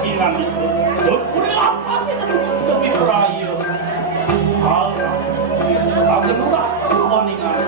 kehilangan itu. Udah apa sih demi Suraya? Allah, aku udah semua nih kan.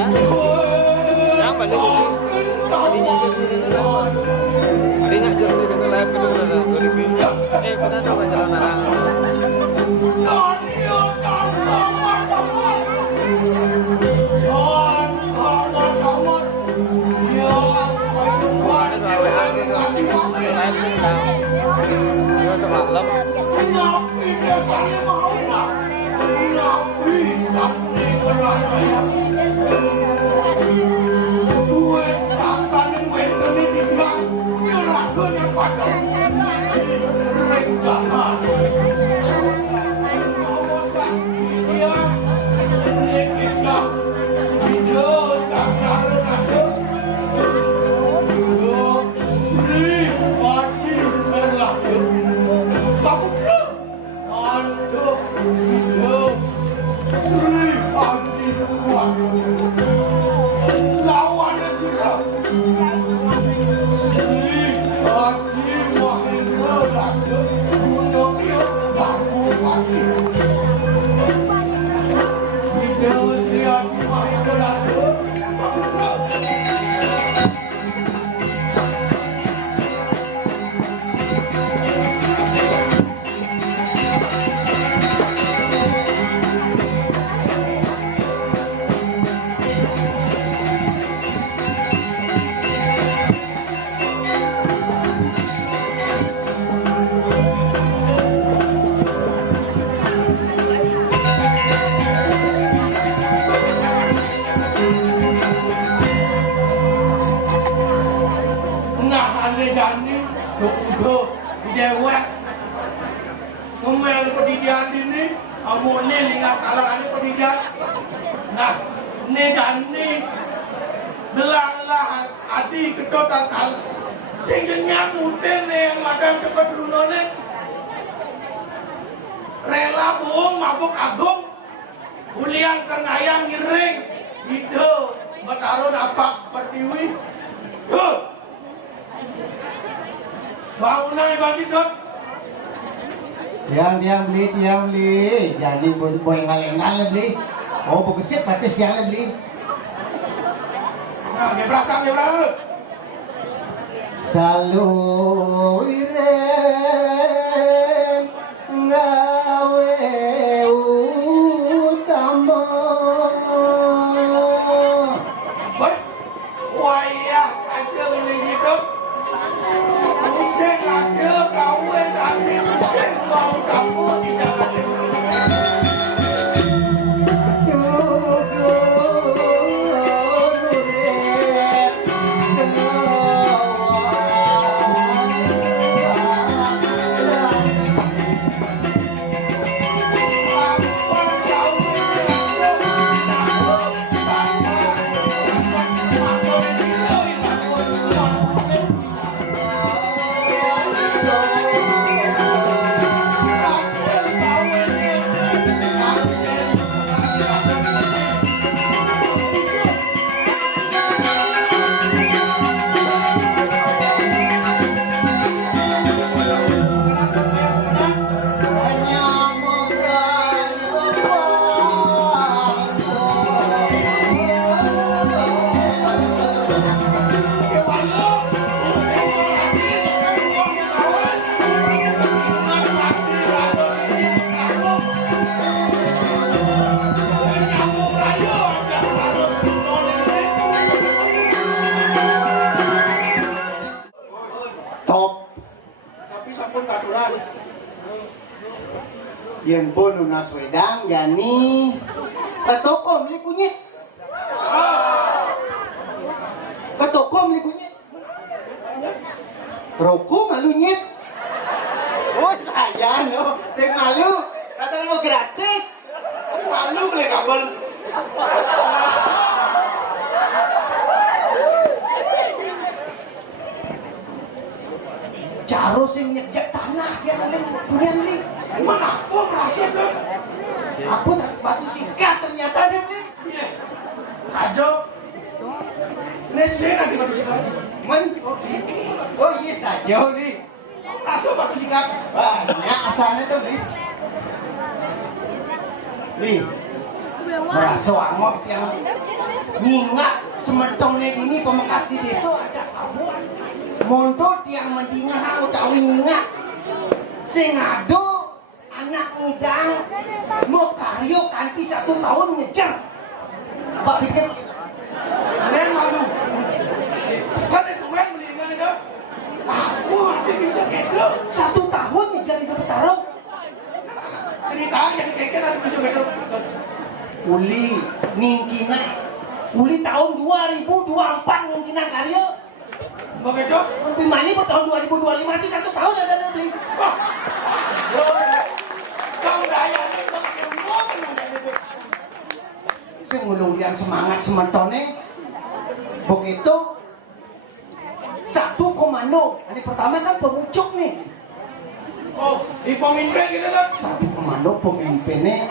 Yang balik ini. Adinya jadi dengan Adinya jadi dengan layak kedua dalam 2000. Benar dong jalan orang. Diam beli, jadi boy ngal beli. Oh, bekesit patis yang beli. Nah, kayak berasa lu. Saluire ngawe utama. Boy, wayah aja beli gitu. Pusing aja kau sambil pusing mau kamu tidak ada. Yang pun lunas wedang yani ketoko beli kunyit. Ketoko beli kunyit. Rokok malu nyet. Oh saya no, saya malu. Katanya mau gratis. Malu beli kabel. Jaro sing nyejak tanah ya punya beli. Mana aku merasa kan? Aku tak batu singkat ternyata dia beli. Iya. Kajo. Nese kan di batu singkat. Men. Oh iya saja beli. Rasa batu singkat. Banyak asalnya tuh beli. Beli. merasa angop yang nyingat semetongnya ini pemengkas di desa ada kamu mondot yang mendingan utawi nyingat sing ado anak ngidang mau karyo kanti 1 tahun ngejar Pak pikir aneh malu kan itu main mendingan itu aku nanti bisa gitu 1 tahun ngejar itu bertaruh cerita yang keke nanti bisa gitu uli ngingkina uli tahun 2024 ngingkina karyo begitu tapi mani per tahun 2025 sih 1 tahun ada beli wah kau daya ini pakai ngomong itu sing ngulung yang semangat semetone begitu 1 komando ini pertama kan pemucuk nih oh di pemimpin gitu kan 1 komando pemimpinnya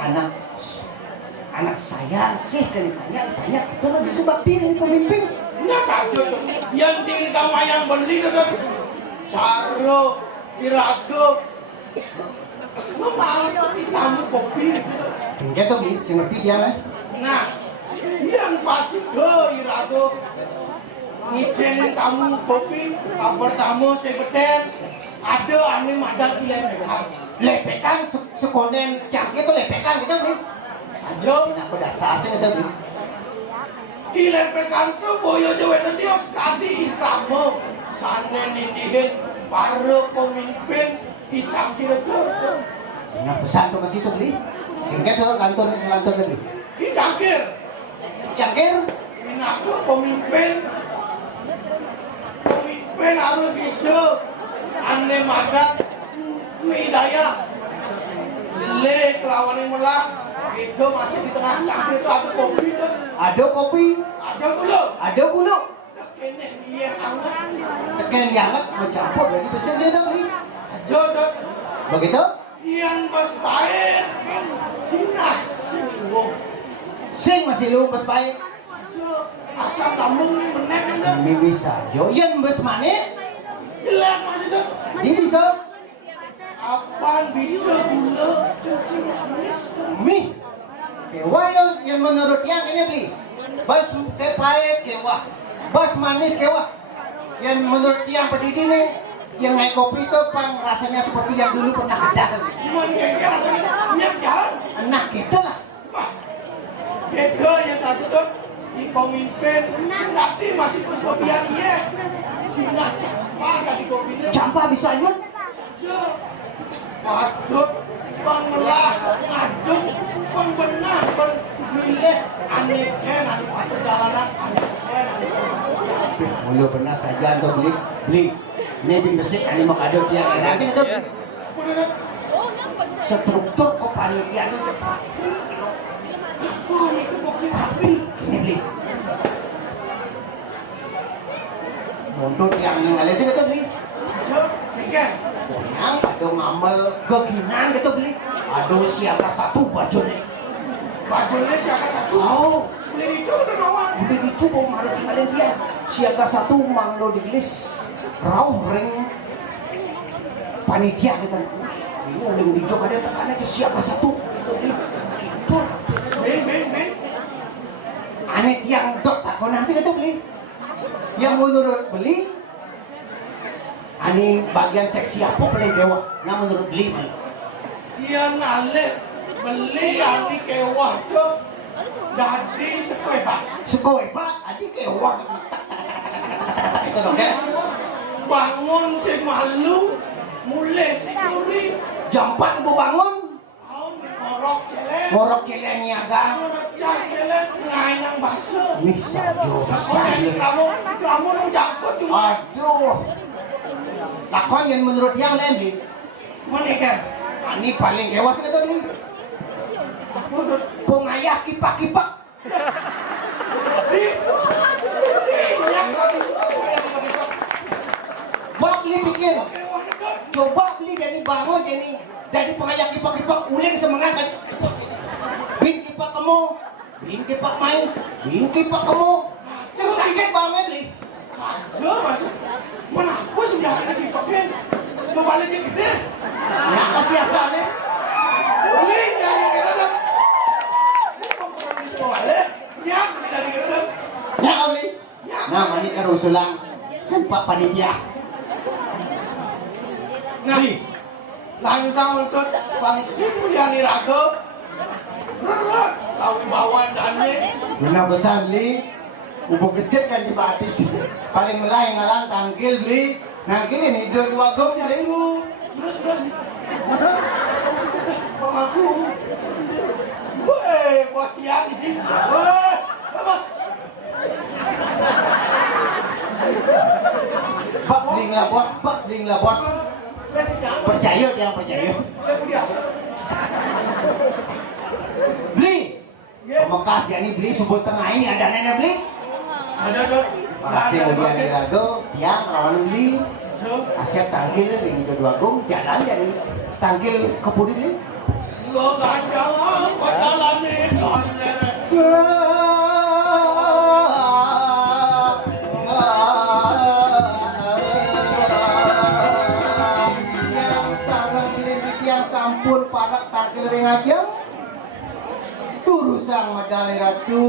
anak saya sih kan ditanya itu lagi subakti ini pemimpin nggak saja tuh yang di kamu yang beli itu kan Saro Irago memang ditamu kopi enggak tuh beli sing ngerti dia lah nah yang pasti ke Irago ngizinin tamu kopi kabar tamu sebeten ada ane madat lepekan lepekan sekonden cangkir tuh lepekan gitu nih aja kenapa dasar sih gitu nih di lepekan tuh boyo jawa tadi sekali kamu sana nindihin para pemimpin di cangkir itu nah pesan tuh ke situ beli enggak tuh kantor beli di cangkir cangkir aku pemimpin harus bisa ane madat midaya le kelawan melah itu masih di tengah cangkir itu ada kopi tuh ada kopi ada gula Kene iya hangat tekan yangat mencampur dari besar dia dah beli. jodoh Begitu? yang bos baik sinah singgung Sing masih lu bes baik. asam lambung ini menek kan Ini bisa. Yo yen bes manis, jelek masih tuh ini bisa. apaan bisa gula kencing manis Mih. Kewa yang menurut yang ini beli. Bes teh pahit kewa. Bes manis kewa. Yang menurut yang pendidih nih yang naik kopi itu pang rasanya seperti yang dulu pernah ada kan. gimana kayak rasanya minyak jalan Nah gitu lah. wah beda yang tadi tuh di pemimpin nanti masih terus kopian iya singgah campak kali kopinya Campa bisa nyut. padut pengelah ngaduk pembenah pemilih anehkan anu perjalanan anehkan Mulu pernah saja untuk beli. Ini bin besik ini mau kado dia nanti itu struktur kepanitiaan itu oh itu kopi api ini beli. Untuk yang ngalih itu kita beli. tiga Yang ada ngamel keginan kita beli. Aduh siapa satu bajunya. bajunya siapa satu Oh, beli itu udah nawan udah gitu mau malu tinggalin dia. Siapa satu manglo digelis. Rauh ring panitia kita. Ini uling dijok ada tekanan ke siapa satu itu beli. Gitu. ben Aneh yang dok tak konasi kita beli. Yang menurut beli ani bagian seksi apa beli dewa. Nah menurut beli dia ngalih beli adi kewah tuh jadi sekue pak sekoe pak adik kewa itu dong ya. bangun si malu mulai si kuri Jam 4 bu bangun tahun ngorok celeng ngorok keleng niaga. ngecah celeng ngainang baso Wih sajo aku jadi kamu nung jangkut cuma aduh lakon yang menurut yang lain beli menikah ini paling kewa sih kita beli pengayah kipak-kipak Bak beli pikir coba beli jadi bangun jadi pengayah kipak-kipak uling semangat kan bin kipak kamu bin kipak main bin kipak kamu sakit banget beli Aduh masuk mana aku sudah ada di kopi mau balikin gede nah pasti asalnya beli dari kita sulang Pak Panitia. Nah, langkah untuk Bangsi Mulyani Rago. Berat, tahu bawaan dane. Guna besar beli, ubuk gesit kan di batis. Paling mulai ngalang tangkil beli, nangkil ini 2 gong jadi. Terus. Bang aku. Weh, bos yang ini. Weh, bos. Pak bling lah bos. Percaya jangan percaya. Beli. Mekas ya ini beli subuh tengah ini ada nenek beli. Ada. Masih kemudian dirago, tiang rawan beli. Asyik tangkil ini 2 gong jalan jadi tangkil kepudi beli. Lo gak jalan, kok jalan nih. Sampun pada tangkil ring aja turusang medali ratu.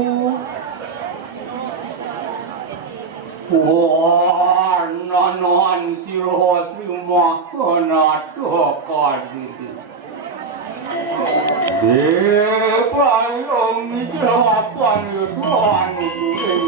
Wah, nonon siro semua kena dokar itu. Payung jawapan Tuhan itu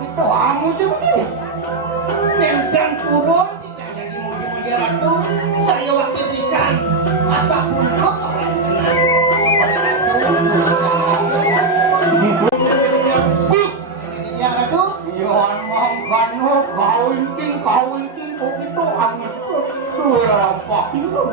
kita amu juga. Nentang purun tidak jadi muji-muji ratu. Saya waktu pisan asa punduk orang tenang. Ya ratu. Iyan mangkano kawin king kok itu angin rampah itu.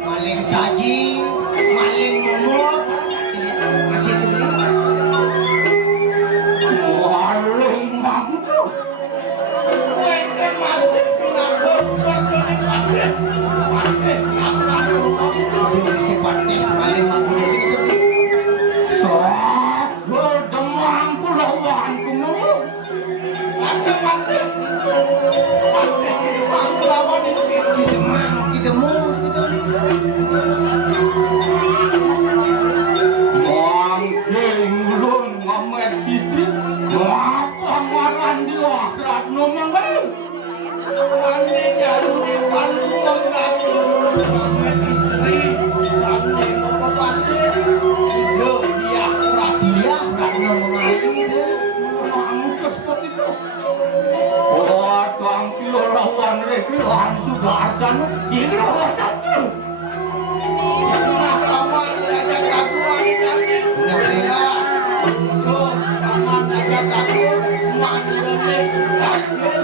Maling saji, maling mumut, masih beli. Maling mangkuk. Wenten masih pinago perjone pate. Pate asmane Mesti pati maling mumut itu beli. Sabar demang kulawan kuno. Ada masih. Pate ini lawan itu. Kidemang, kidemung itu beli. Mangking lun ngamet istri. Ngapa maran di akhirat nomang. Ane janji palung ratu. Mamet istri. Ane nopo pasir. Yo dia Dia karena mengalir. Mangkes seperti itu. Oh, tangkil lawan rekrean sugasan. Sini wasakan. Nah, paman ngajak aku ani janji. Benar-benar. Terus paman ngajak aku manggilnya takdir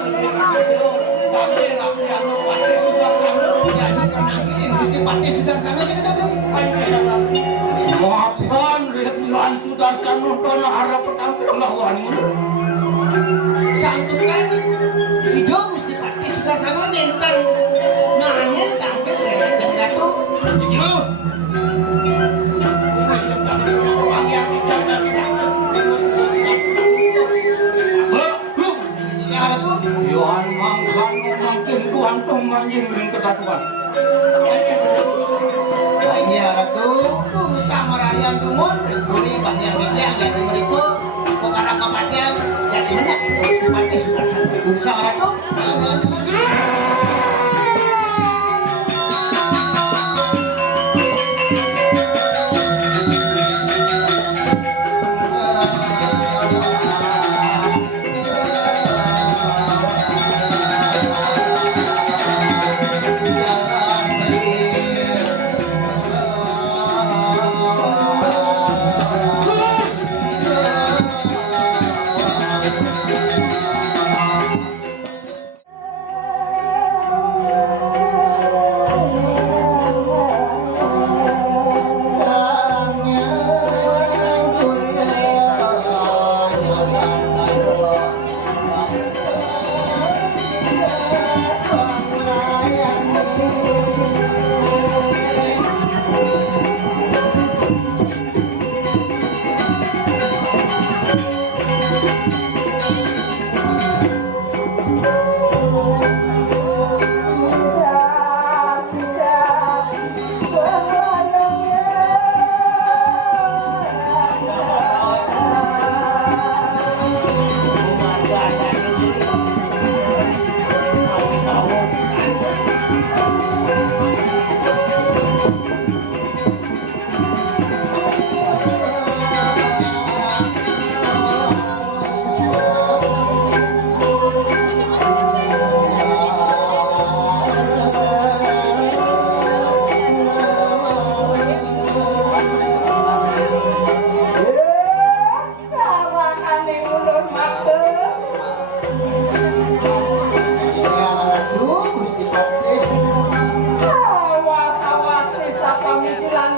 takdir aku yang pati sudah sana. Jadi karena ini mesti pati sudah sana kita beli. Ayo ya ratu. Maafkan rekrean sugasan nonton harap tangkil lawan. Sanggup kan? Hidup mesti pati sudah sana nentang. Nangen tampil jadi ratu. Iya. Wangi yang dijaga tidak. Ya ratu. Yohan mangkan mungkin Tuhan tumangin kedatuan. Ini ya ratu. Tunggu sama rakyat tumur. Beri banyak minyak jadi berikut. Pokoknya kematian jadi minyak itu pati sudah sana. Tunggu sama ratu. pamikiran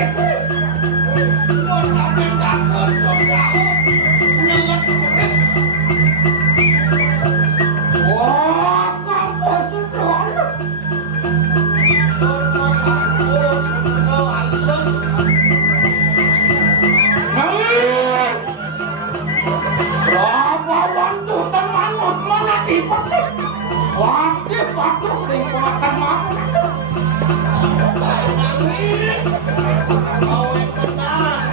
Petris. Buat sampai takut dosa nyelet keris. Wah, kamu sudah halus. Buat aku sudah halus. Berapa waktu teman mana dipetik? Wajib waktu lingkungan makan. Nangis. Mau yang tenang.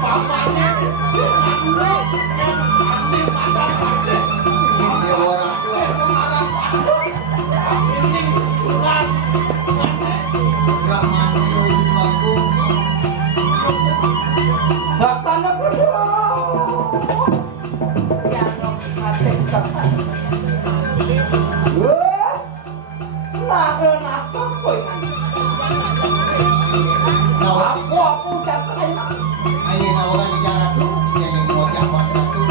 Pamannya si Andi yang Andi makan Andi. Andi orang tua pengarah patut. Ini susunan Andi. Ramanyo aku. Laksana berdua. Yang masih tepat. Lalu apa koi man? Aku jatuh aja. Ini nawagan di jalan tu, ini ngojak pasar tu.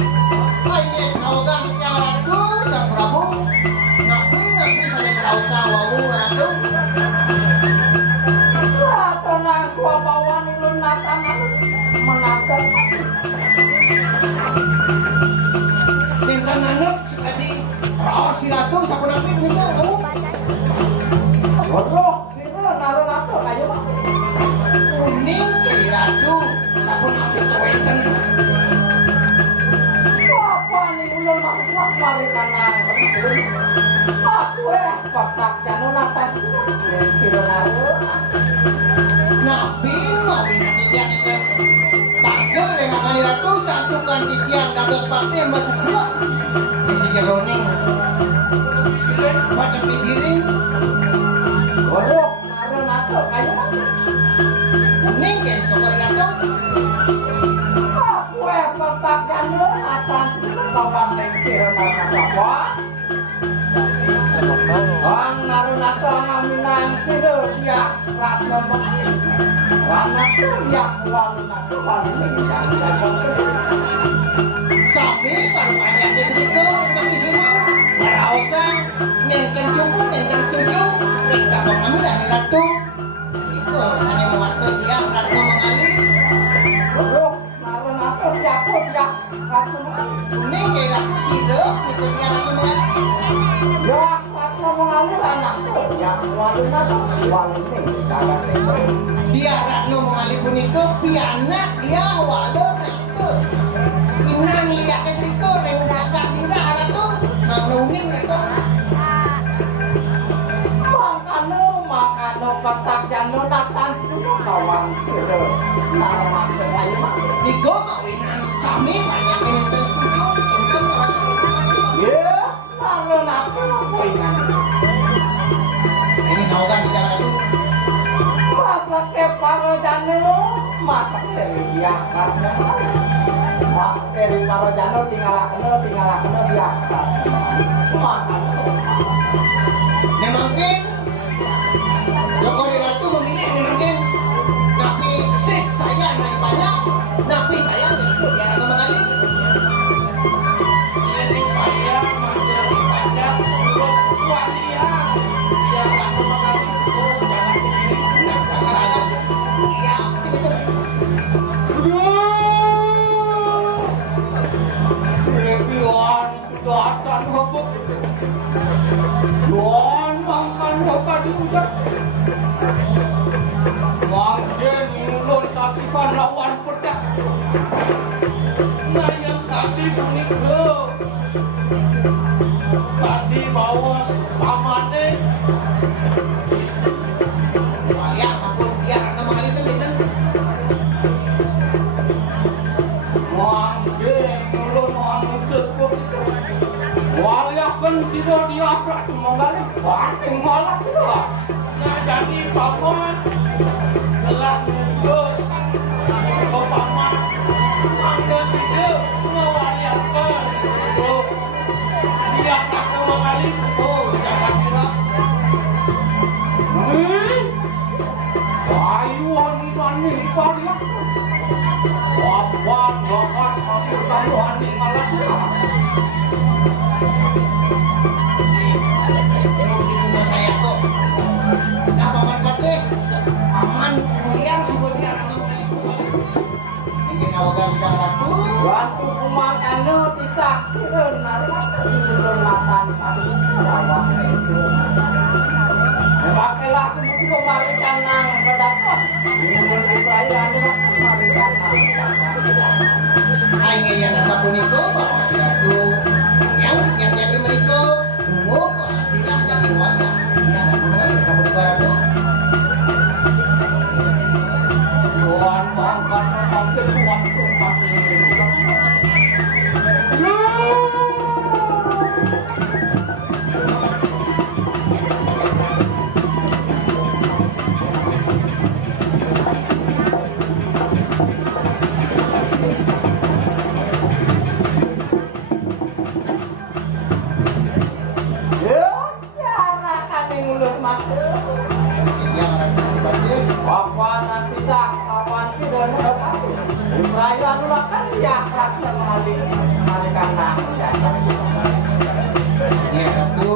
Ini nawagan di jalan tu, sang Prabu. Nabi sana kerausa wawu ratu. Karena aku bawa nilun natangan menangkap. Tinggal nanuk sekali raos si ratu sapu nabi meninggal kamu. Waduh, sini naruh nato aja mah. Kuning ke ratu sapu nabi kewenten. Apa nih ulun masuk mari kanang. Aku kotak janu natan. Sini naruh. Nabi nanti dia itu tanggal dengan kali ratu satukan titian kados pakti yang bahasa selok. Isi jeroning. Pada pisiring. Waduh, naruh nato aja mah. Kuning ke itu kali ratu. Aku kotak janu natan. Kawan sini naruh apa? Ang naruh nato ngaminang sini dia ratno mengalir. Warna tu ya warna tu warna ini Sabi parupanya diriku untuk di sini. Marausa nyengken cukup nyengken setuju. Yang sabang kami dari ratu. Itu urusannya mewaskan dia ratu mengalir. buruk naruh nato siapa dia ratno mengalir. Kuning kayak ratu sirup itu dia ratu mengalir. Ya ratno mengalir anak tu ya warna tu warna ini jalan itu. Dia ratu mengalir pun itu pianak dia walau ratu. Inang lihat ke diriku yang agak tidak ratu. Nangungin ratu. Makano kotak janu natan dulu kawan sini naruh nato aja mah. Niko mawinan sami banyak yang setuju. Enten ratu. Ya naruh nato apa ini? Ini nawagan di jalan ratu. Masa ke paro janu, masa dari dia karena masa dari paro janu tinggal dia makan. Mungkin Jokowi Ratu memilih mungkin napi sih saya naik banyak, napi saya itu dia Ratu mengalir. Jadi saya menjadi banyak untuk walian dia Ratu mengalir. Oh jangan begini, nak masyarakat. Ya sih betul. Lebihan sudah akan hubung. Tuan makan hoka diujar. Mungkin ulun saksikan lawan pedang. Nah yang tadi bunyiku tadi bawa pamannya. Ya ampun dia Ratu mengalir itu gitu. Mungkin ulun manutus begitu. Walaupun sudah diakrak menggali banding malah tidak. Nah jadi paman gelang nundus oh paman nundus itu mewaliakan oh dia Ratu mengalir oh jangan kurang Ayuan banding pariak. Wawan lawan hampir tambahan di malah tidak. itu saya kok nah paman Patih aman mulia bidang ratu. Waktu kumakano ditakirin natan harus lawan itu. Pakai lagi itu marikan nang berdapat. Ini perayaan marikan nang. Aing yang nasa puniko bahwa si ratu yang jadi mereka tunggu pastilah jadi warga. Ya, mulai kamu di ratu. Tuan bangga sampai tuan tumpah ini. Perayaan ulah kan diakrak marikan nang. Ya ratu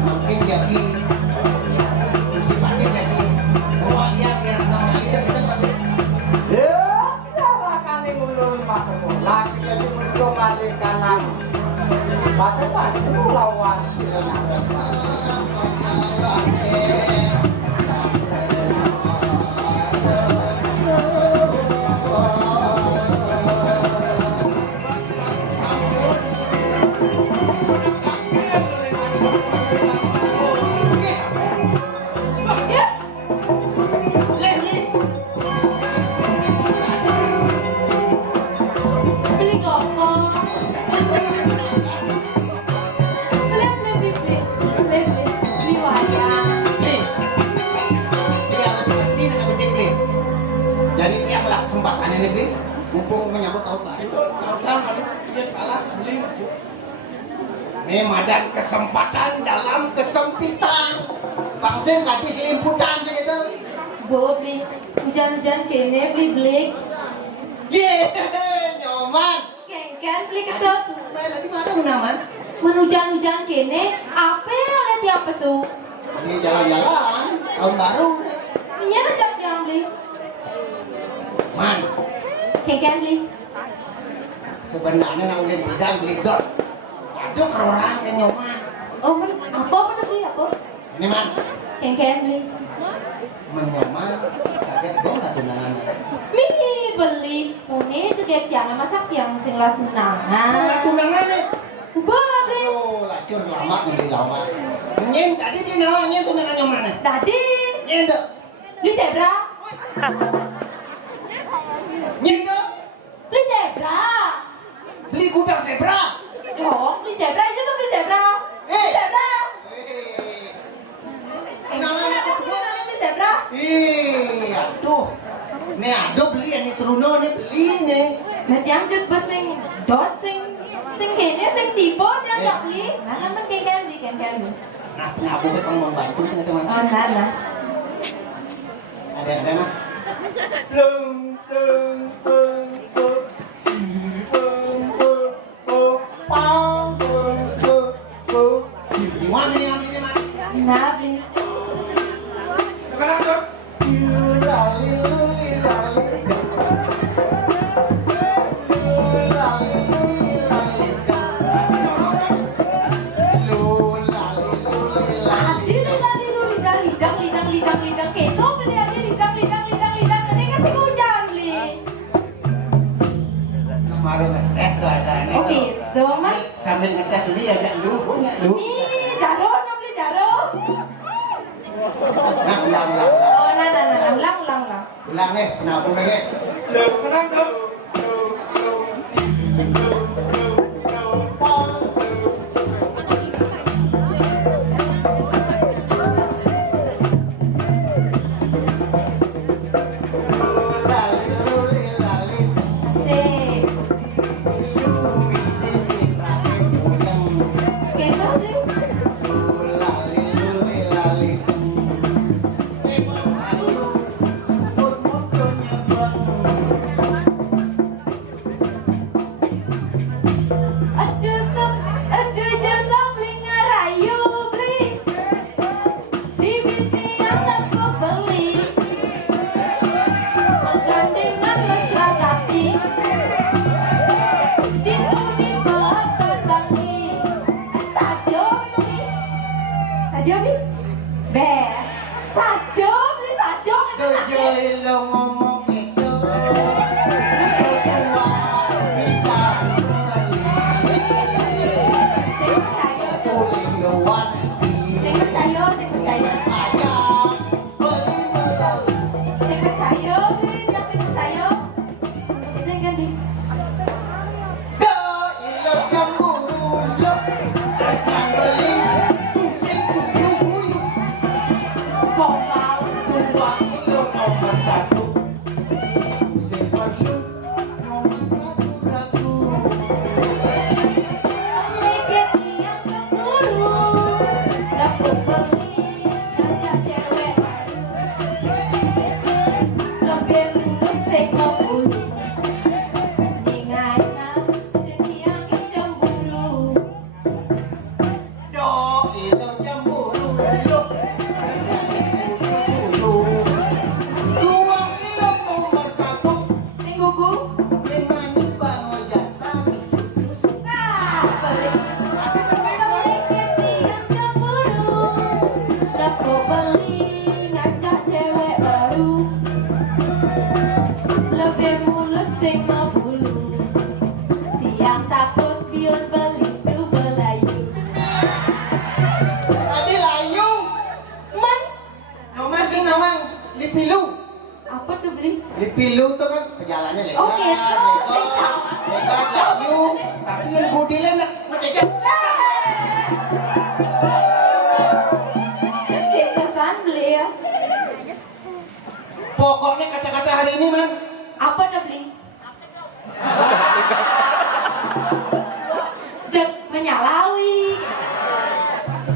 mungkin jadi sifatnya jadi walian yang nama itu kita pakai. Ya, cara kami ngulur masuk. Lagi jadi mereka marikan nang. Bagaimana itu lawan? Beli gopong. Beli wayang. Dia harus seperti dengan beli. Jadi dia adalah kesempatan ini beli. Mumpung menyambut tahun baru. Tahun baru dia kalah beli. Memadam kesempatan dalam kesempitan. Bangsa nggak bisa imputan segitu. Bo beli hujan-hujan kene beli. Yeay, nyoman. Kengken beli ketut. Bayar di mana nyaman? Hujan-hujan kene apa oleh tiap pesu. Ini jalan-jalan tahun baru. Ini rejak yang beli. Man, Kengken beli. sebenarnya nak udah bidang beli dot. Aduh keroran ke nyoman. Oh, apa beli apa? Ini man, Kengken beli. menyoman sakit dong lah tunangan. Mimi beli. Ini itu kayak yang masak yang sing lah tunangan. Tunangan nih. Boleh beli. Oh, lacur lama beli lama. Nyen tadi beli nawa nyen tunangan nyoman nih. Tadi Nyen deh. beli zebra. Nyen deh. Beli zebra. Beli kuda zebra. Oh, beli zebra aja tuh beli zebra. Beli zebra. Tunangan aku tuh. Beli zebra. Aduh. Nih aduh beli ini teruno nih beli nih. Berarti yang jut besing dot sing kene sing tipe dia nggak beli. Nah, kan kayak beli kan beli. Nah, aku tuh mau bantu sih teman. Oh, nah. Ada nah. Lung tung tung tung si tung tung tung pang tung tung tung. Di mana nih ambilnya man? Nah, beli. Sekarang tuh. Lali. Lidang keto beli aja lidang ini kan sing hujan beli. Kemarin ngetes lah ada nih. Oke, doang Sambil ngetes ini ya jangan dulu punya dulu. Ini jaro, nak beli jaro. Nah, ulang. Oh, nah, ulang. Ulang nih, kenapa lagi? Lung kenang tuh. ilo ngomong gitu tua bisa beli Sing percaya. boleh luar Sing percaya, sing percaya. aja beli Sing percaya, Bli, yang sing percaya. Sing kan, Bli? do ilo cemburu lo terus yang beli sing kuyu Gombal. tua ilo nomor satu sing perlu nomor satu Mikir yang keburu. Dapur beli, ngajak cewek baru. Lebih lulus sing keburu. Ingatnya, jadi yang cemburu. do ilo cemburu lo tua ilo nomor satu Sing gugu. menyanyi bangun jatah susu Nah, beli. Mikir yang cemburu. Dapur beli, ngajak cewek baru. Lebih mulus sing mabulu. Tiang takut bion beli subelayu. tadi layu Man, nomor sing namang lipilu apa tuh beli? lipilu tuh kan perjalanannya lebar Oke, lebar layu tapi yang budilnya nak ngejejak Jadi kesan beli ya. pokoknya kata-kata hari ini man Apa tuh beli? Jek menyalawi.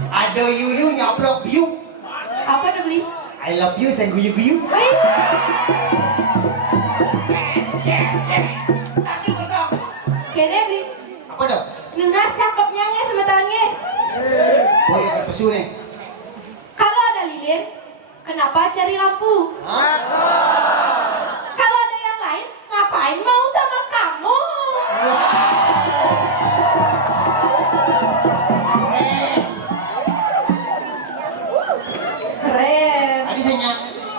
ada yuyu nyaplok biu Apa tuh beli? I love you saya guyu-guyu Wih, kaki kosong kene beli. apa dong Dengar cakepnya nge semetarnya. oh ya terpesu nih Kalau ada lilin, kenapa cari lampu? Hah? Kalau ada yang lain, ngapain mau sama kamu? Keren. tadi saya nyak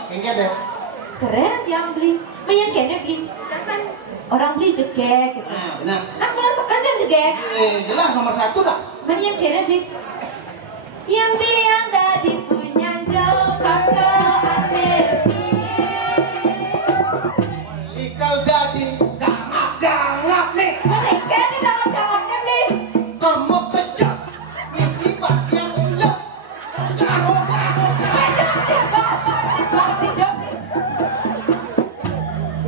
engke deh Keren yang beli. Menyen kene beli. Kan orang beli jegek gitu. nah benar Nah, mulai tekan kan jegek. jelas nomor satu lah Menyen kene beli. Yang tiang tadi punya jauh ke hati. ikal dadi dangak nih Menikah di dalam dalamnya beli. kamu kejam misi yang ulah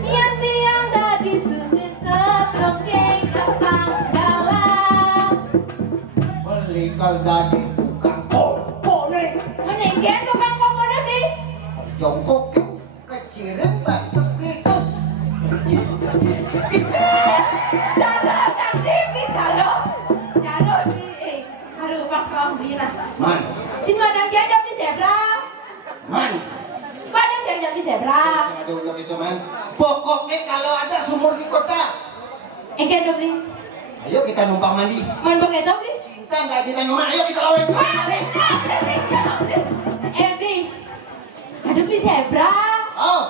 Yang tiang tadi sudah setrongkeng abang dalam. Melikal dadi tukang kompok nih Menikah tukang komponen beli. jongkok kecirin bak spiritus Jaro kan beli jaro. Jaro beli. Aduh, pak beli nah. man Sini madang diajak di zebra. man Madang diajak di zebra. ada ulang itu man pokoknya kalau ada sumur di kota Engke do beli. ayo kita numpang mandi Man pakai do beli. cinta nggak ditanya mana ayo kita lawan Beli. Ada beli zebra. oh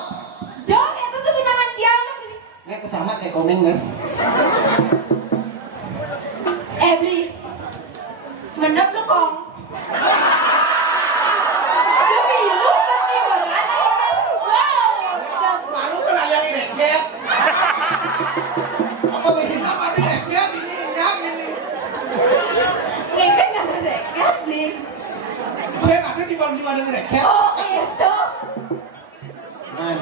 Dong, itu tuh tunangan tiang beli. ini kesama kayak komeng kan Beli. Menep lu kong. Demi lu pasti berada. Wow. malu kan ayam reket apa ini apa nih reket ini nyam ini Ngeke nggak ada reket beli. saya ada di mana reket Oh itu. man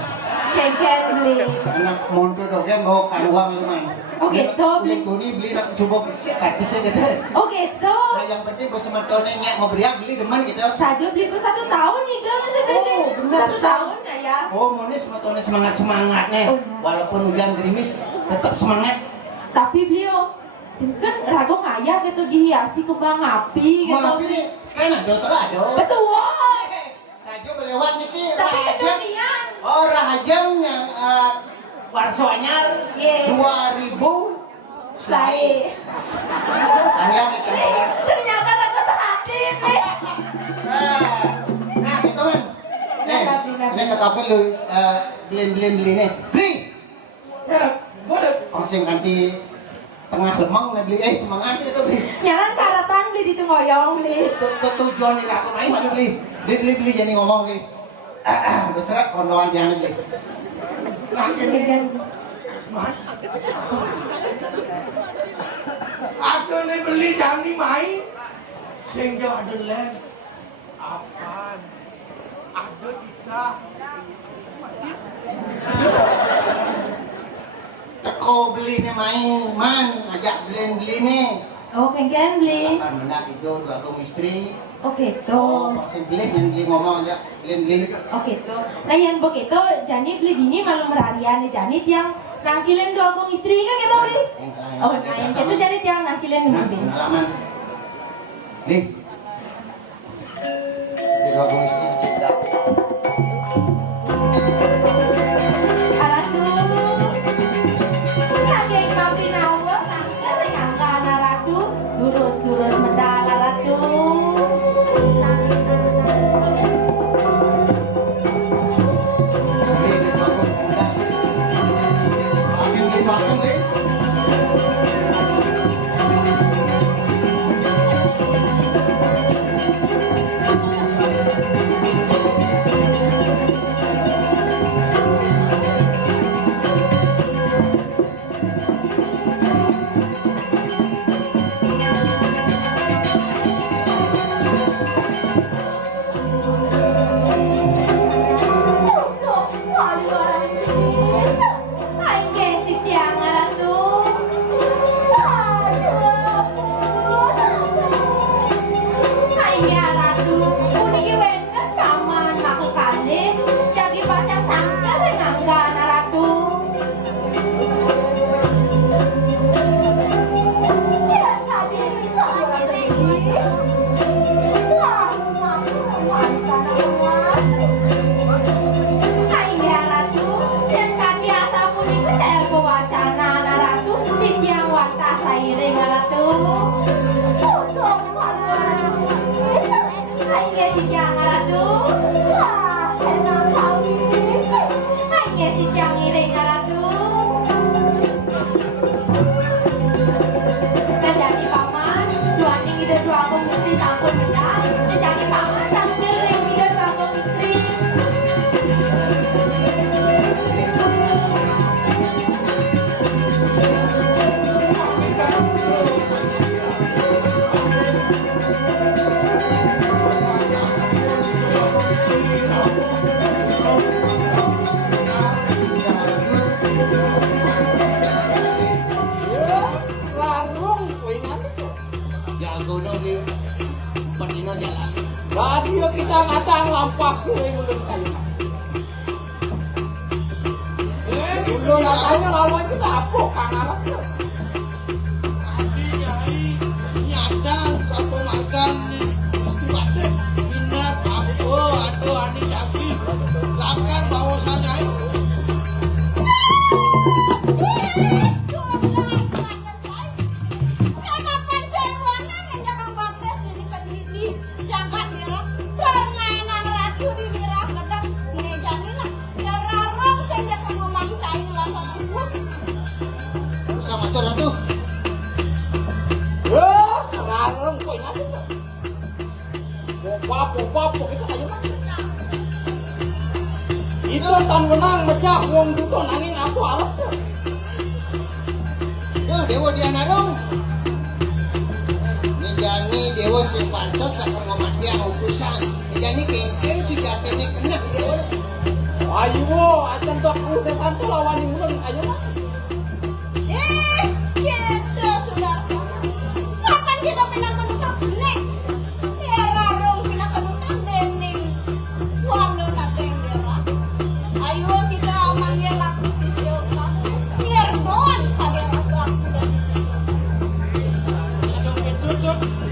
Ngeke beli. anak mondo dong ya mau karuang itu man Oh, gitu. beli tuni beli nak subok katisnya gitu Oh gitu. nah yang penting gue sementonnya mau beriak beli demen gitu Saja beli ku 1 tahun nih gal sih beli. Oh, benar. 1 tahun ya. oh monis sementonnya semangatnya Oh. walaupun hujan gerimis tetap semangat Tapi beliau kan rago ngaya gitu dihiasi kembang api gitu. mau ini kan ada terado Betul. Rajo melewat niki Tapi Rajem kedunian. oh Rajem yang Warso Anyar Iya. 2000 Saya. Anya gitu Ternyata aku sehati nih. nah gitu man Nah, beli Ini kata lu beli nih. Beli. Ya, boleh. Langsung ganti tengah lemang nih beli. Semangat itu beli. Jangan karatan beli di tengoyong beli. Tujuan nih aku main mana beli. Beli jadi ngomong beli. Besar kondoan jangan beli. Nah, ini. Mas. Aku nih beli jangan main. Sehingga ada lain. Apaan? Ada kita. Teko beli nih main, man, ajak beli nih. Oh, kengkeng beli. Kan benar itu dua aku istri. Oh gitu. Masih beli, yang beli ngomong aja, beli. Oh gitu. Nah yang begitu, Jani beli dini malu merarian nih Jani yang nangkilin dua kong istri kan kita beli. Oh, nah yang itu Jani yang nangkilin Nah, beli. pengalaman. Beli. Di dua aku istri kita. Durus medal ratu. Beli di dua aku kita. Makin beli. Radio kita ngatang lampak sih ulun kayu. Ulun katanya lawan kita apa kang arep. Tadi nyai nyadang satu makan nih mesti batik minat apa atau ani jaki lakan bawa sangai. Ratu. Ngareng kok ingat itu. Papo itu aja mah. Itu tan menang mecah wong duto nanging aku alat tuh. Yo dewa Diana dong. Nijani dewa si pantas lah pengomatian utusan. Nijani kengkeng si jatene kena di dewa. Ayo, acan tuh aku sesantu lawan ulun ayo mah.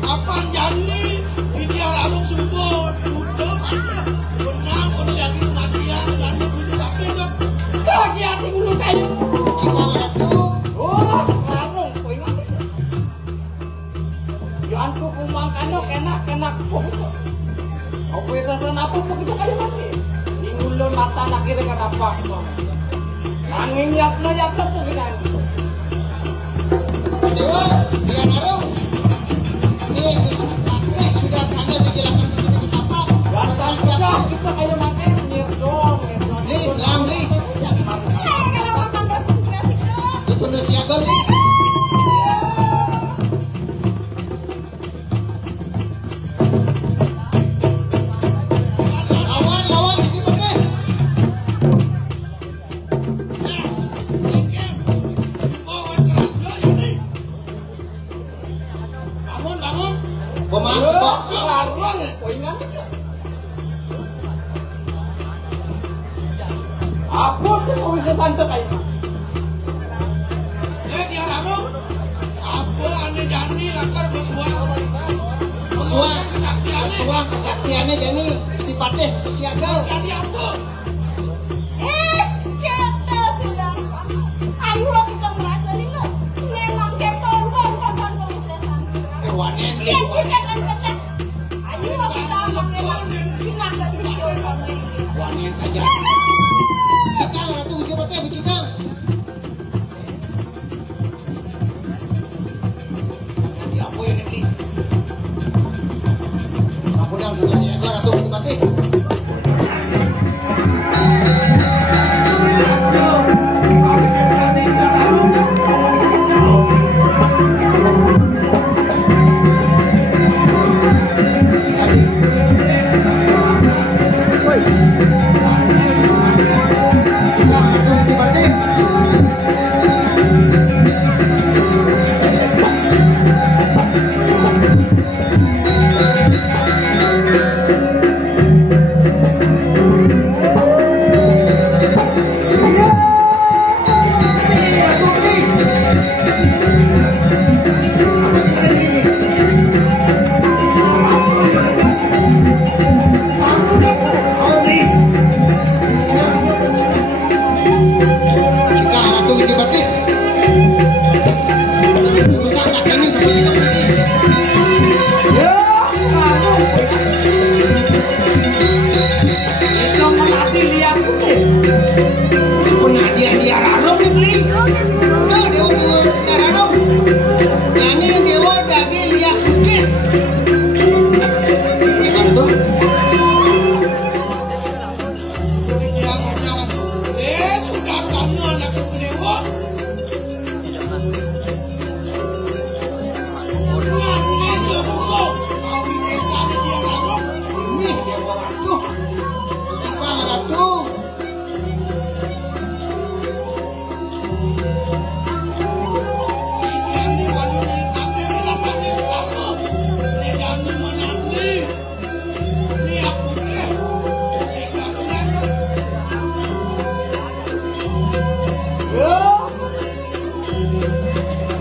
Apaan jani? Ini orang subur, tutup aja. Benang, orang yang itu matian, dan itu tapi itu. Kaki hati ulu kayu. kira kata apa? Nanging yapna tuh kan. Dewa, dia naruh. Ini sudah sana dijelaskan kita apa. Dasar kita kayak makan dong. Li, lam li. Itu nu siaga li. Lawan di sini teh. Pemangku kok Larang, poingan. Apa sih mau bisa santai kayak? dia lalu apa aneh jani lakar bersuang kesaktiannya jani istipatnya siaga jadi apa kita sudah ayo kita merasa dulu memang kepon konsesan wanen iya kita kan kata ayo kita memang cuma kesulitan wanen saja sekarang itu siapa teh bicara jadi apa yang ini aku dah punya siaga atau siapa teh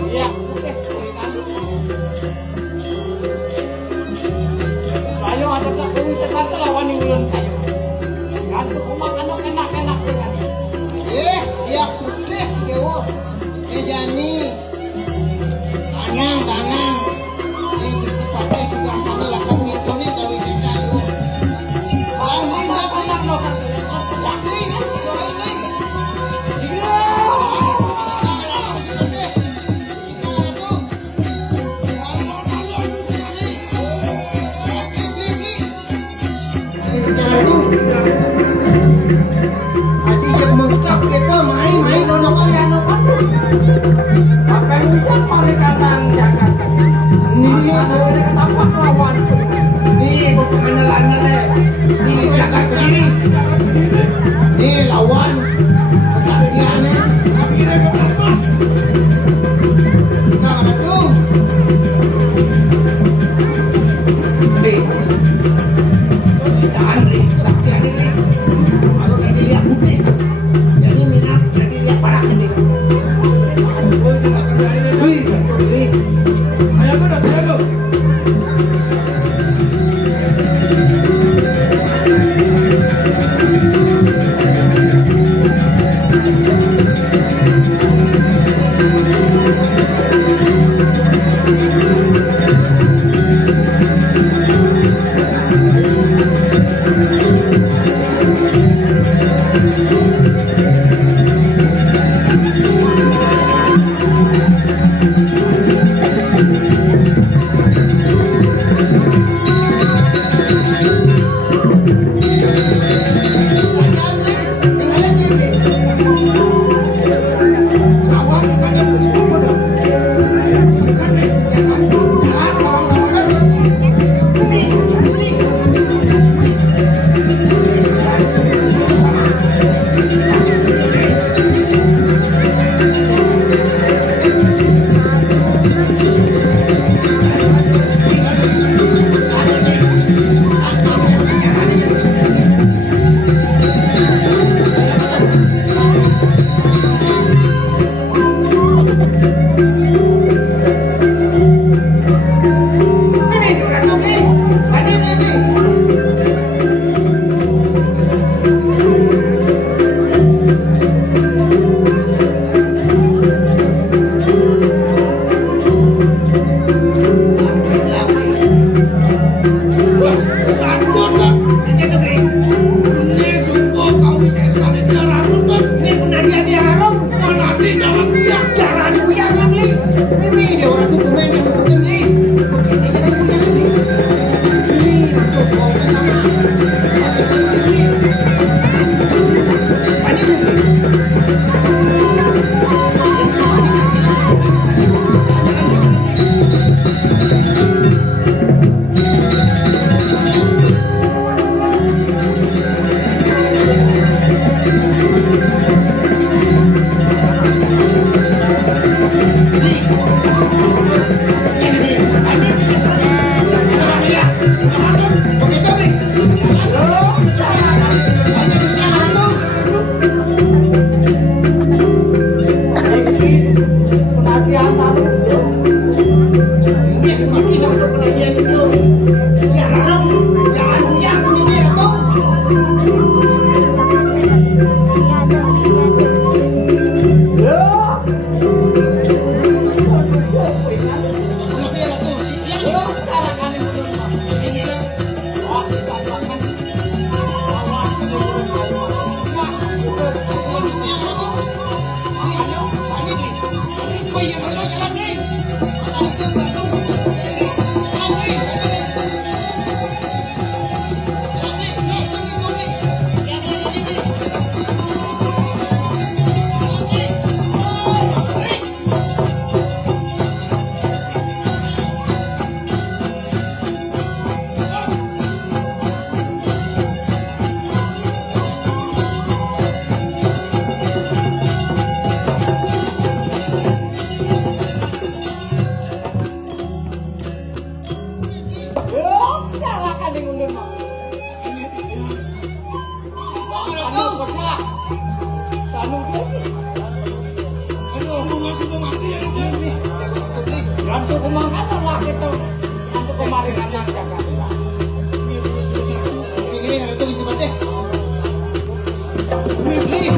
Iya, oke, poingan. Ayo ada tak bisa kata lawan yang belum kayu. Kan rumah anak enak dengan. dia putih dewa jani tanang ini istipatnya sudah sana lakan ngitoni gawe sesalu Adi yang mengkap kita main-main nonok kalian. Kumangan lah gitu. Aku kemarin anak jaga. Ini ada tuh bisa baca. Beli.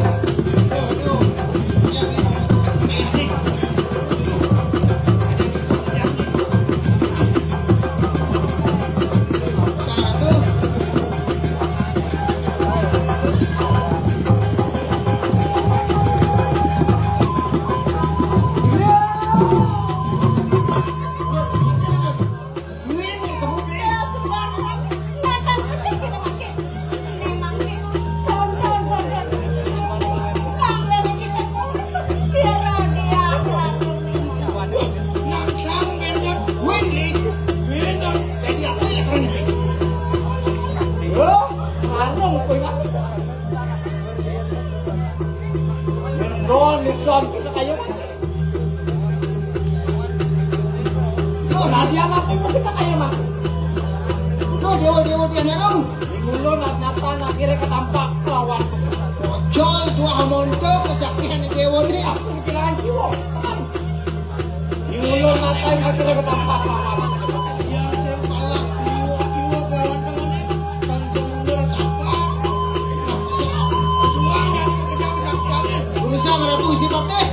Don kita kayo. Radian apa mo kita kayo mah? Dewa narong. Mulo nata na kira katampak lawan. Jol dua amonto kesaktian ni dewa ni. Ako ni kailangan jiwo. Mulo nata na kira katampak lawan. Yang saya palas diwo kawan dengan ni. Tanjung mundur apa? Semuanya ni kerja kesaktian ni. Berusaha meratu sifatnya.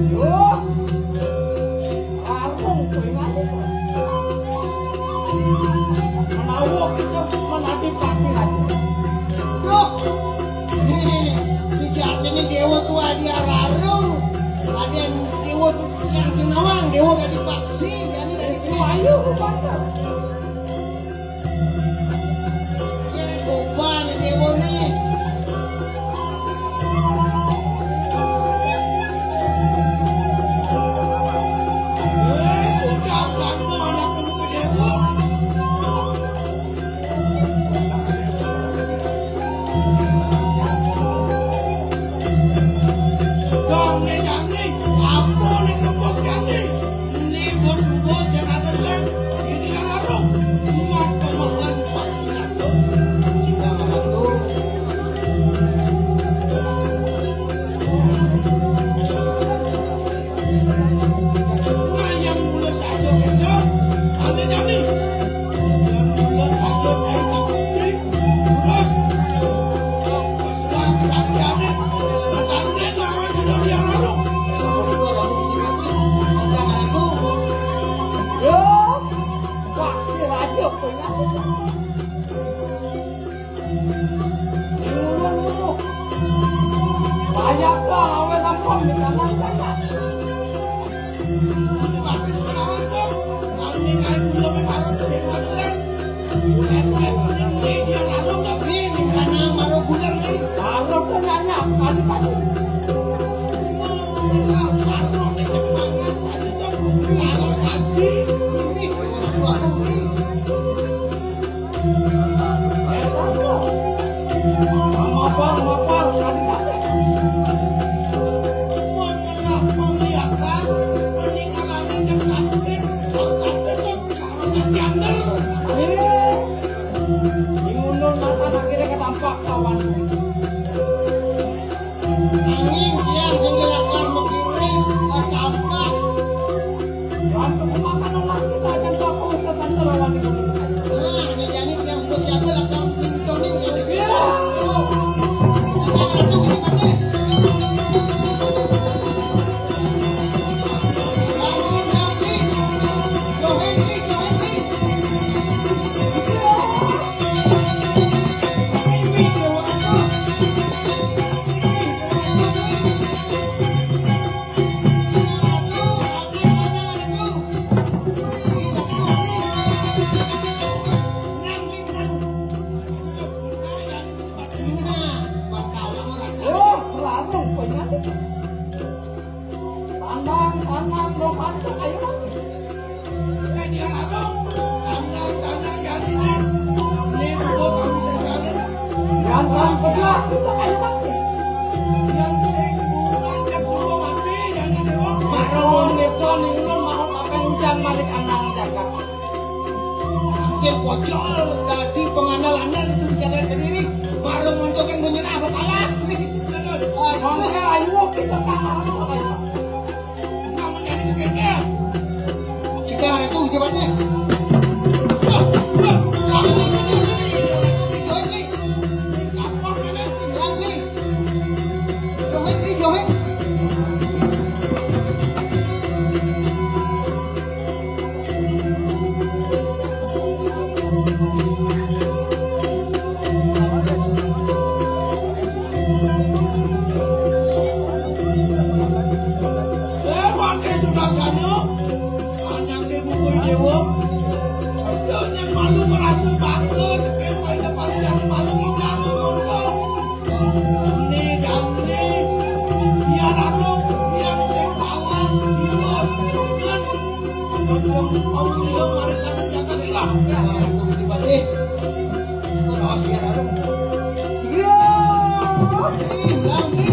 Oh, langsung ingat itu. Menawak itu menadi pasir aja. Duh, nih sejati ini dewa tua dia rarung, ada yang dewa yang senawang, dewa dari paksi, jadi dari Ayo rupanya. ya kopan dewa nih. Sudah sana anak kamu dewa. Dong nih jangan, apa nih kebok jangan? Ini bos-bos yang ada lem, ini yang larung. Buat pemahaman vaksinasi. Kita membantu. Nah yang mulai saja kerja, anda jadi. Yang mulai saja cari saksi, terus sesuai kesaksiannya, tanda jangan sudah dia larung. Yo, pasir aja ingat itu. Dulu. Banyak kok awe lampon di kanan sana. Tapi sekarang tuh, kami ngaku lebih parah sewa lem. Wrestling dia lalu nggak begini karena baru bulan ini. Kalau penanya kali-kali. Baru di Jepangan saja tuh kalau haji ini orang tua ini. Mapar kali-kali. Mengelah penglihatan peninggalan yang takdir, takdir tuh kalau nggak diambil. Imunul mata akhirnya ketampak kawan. Angin yang senggerakkan begini tampak. Untuk makanan lah kita akan sapa usasan lawan itu. Nah, ini jadi yang spesial akan pintonin dari Ya. Oh, larung punya. Tanang romantis ayo. Jangan belah kita ayo mati. Marun itu ningun mau akan jam balik anang jaga. Hasil pocol tadi pengandalannya itu dijaga ke diri baru untuk yang menyerah bakalan Mangga ayo kita kalah ayo. kita ada tuh siapanya johin pakai sudah sana anak ibu dewa adanya malu merasa bangga dekat pada pada yang malu ikan ngomong ini dan ini dia lalu yang saya balas dia dengan untuk mau dia mereka menjaga dia tiba-tiba terus dia lalu Iya. ini